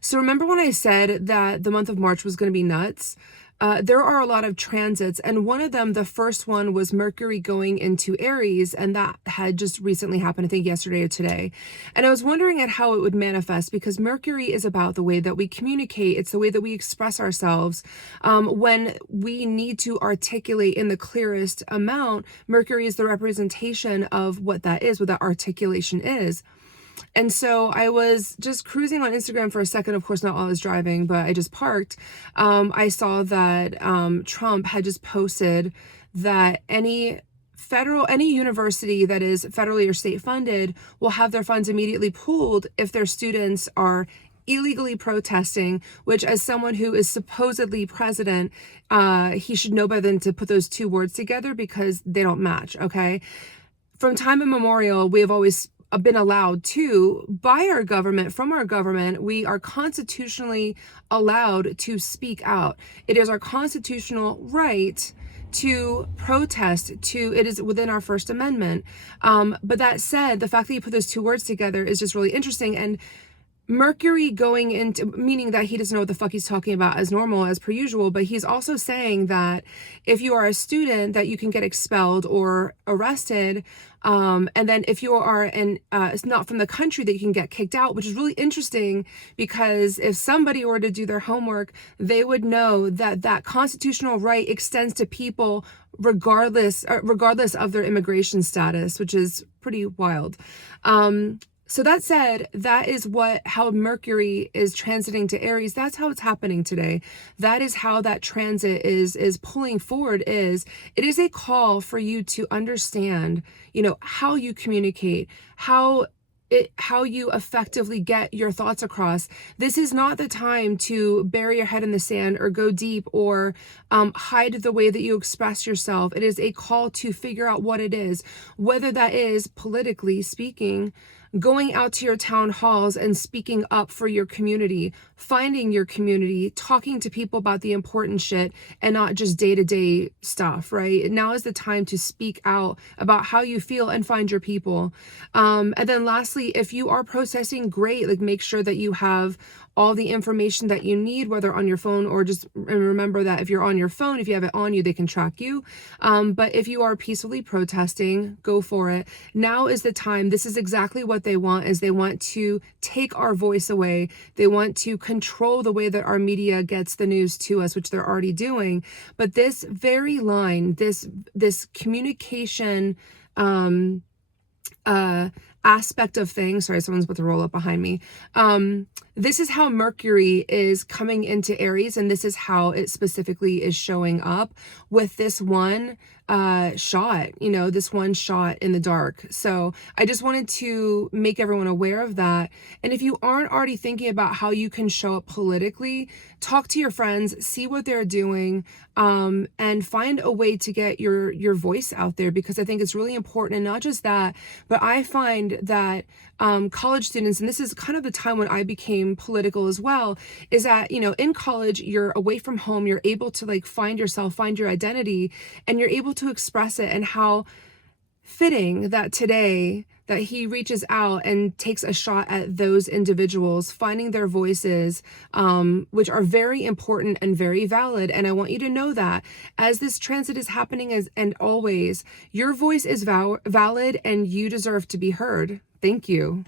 So remember when I said that the month of March was going to be nuts? There are a lot of transits, and one of them, the first one, was Mercury going into Aries, and that had just recently happened, I think yesterday or today. And I was wondering at how it would manifest, because Mercury is about the way that we communicate. It's the way that we express ourselves. When we need to articulate in the clearest amount, Mercury is the representation of what that is, what that articulation is. And so I was just cruising on Instagram for a second, of course, not while I was driving, but I just parked. I saw that Trump had just posted that any university that is federally or state funded will have their funds immediately pooled if their students are illegally protesting, which, as someone who is supposedly president, he should know better than to put those two words together, because they don't match. Okay. From time immemorial, we have always been allowed to, by our government, from our government, we are constitutionally allowed to speak out. It is our constitutional right to protest, it is within our First Amendment. But that said, the fact that you put those two words together is just really interesting. And Mercury going into, meaning that he doesn't know what the fuck he's talking about as normal, as per usual, but he's also saying that if you are a student, that you can get expelled or arrested. And then if you are not from the country, that you can get kicked out, which is really interesting, because if somebody were to do their homework, they would know that that constitutional right extends to people regardless of their immigration status, which is pretty wild. So that said, that is how Mercury is transiting to Aries. That's how it's happening today. That is how that transit is pulling forward. It is a call for you to understand, how you communicate, how you effectively get your thoughts across. This is not the time to bury your head in the sand or go deep or hide the way that you express yourself. It is a call to figure out what it is, whether that is politically speaking, going out to your town halls and speaking up for your community, finding your community, talking to people about the important shit and not just day-to-day stuff, right? Now is the time to speak out about how you feel and find your people. And then lastly, if you are processing, great, like make sure that you have all the information that you need, whether on your phone or just remember that if you're on your phone, if you have it on you, they can track you. But if you are peacefully protesting, go for it. Now is the time. This is exactly what they want, is they want to take our voice away. They want to control the way that our media gets the news to us, which they're already doing. But this very line, this communication, aspect of things. Sorry, someone's about to roll up behind me. This is how Mercury is coming into Aries, and this is how it specifically is showing up with this one shot, this one shot in the dark. So I just wanted to make everyone aware of that. And if you aren't already thinking about how you can show up politically, talk to your friends, see what they're doing, and find a way to get your voice out there, because I think it's really important. And not just that, but I find that college students, and this is kind of the time when I became political as well, is that, in college, you're away from home, you're able to find yourself, find your identity, and you're able to express it. And how fitting that today that he reaches out and takes a shot at those individuals, finding their voices, which are very important and very valid. And I want you to know that as this transit is happening, and always, your voice is valid and you deserve to be heard. Thank you.